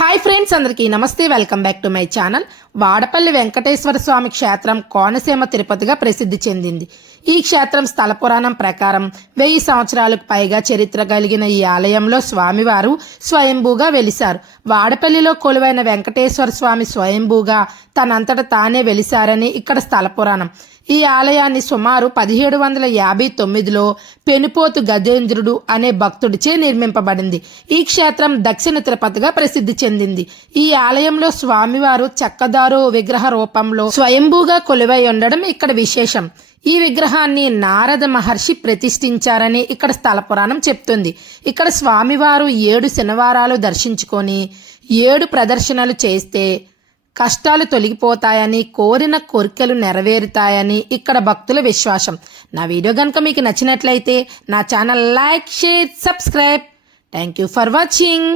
Hi friends, అందరికీ నమస్తే. Welcome back to my channel. Vadapalli Venkateswara Swamy క్షేత్రం కోనసీమ తిరుపతిగా ప్రసిద్ధి చెందింది. ఈ క్షేత్రం స్థల పురాణం ప్రకారం 1000 సంవత్సరాలకు పైగా చరిత్ర కలిగిన ఈ ఆలయంలో స్వామివారు స్వయంభూగా వెలిశారు. వాడపల్లిలో కొలువైన వెంకటేశ్వర స్వామి స్వయంభూగా తనంతట తానే వెలిశారని ఇక్కడ స్థల పురాణం. ఈ ఆలయాన్ని సుమారు 1759లో పెనుపోతు గజేంద్రుడు అనే భక్తుడిచే నిర్మింపబడింది. ఈ క్షేత్రం దక్షిణ తిరుపతిగా ప్రసిద్ధి చెందింది. ఈ ఆలయంలో స్వామివారు చక్కదారు విగ్రహ రూపంలో స్వయంభూగా కొలువై ఉండడం ఇక్కడ విశేషం. ఈ విగ్రహాన్ని నారద మహర్షి ప్రతిష్ఠించారని ఇక్కడ స్థల పురాణం చెప్తుంది. ఇక్కడ స్వామివారు 7 శనివారాలు దర్శించుకొని 7 ప్రదర్శనలు చేస్తే కష్టాలు తొలగిపోతాయని, కోరిన కోరికలు నెరవేరుతాయని ఇక్కడ భక్తుల విశ్వాసం. నా వీడియో కనుక మీకు నచ్చినట్లయితే నా channel like, share, subscribe. Thank you for watching.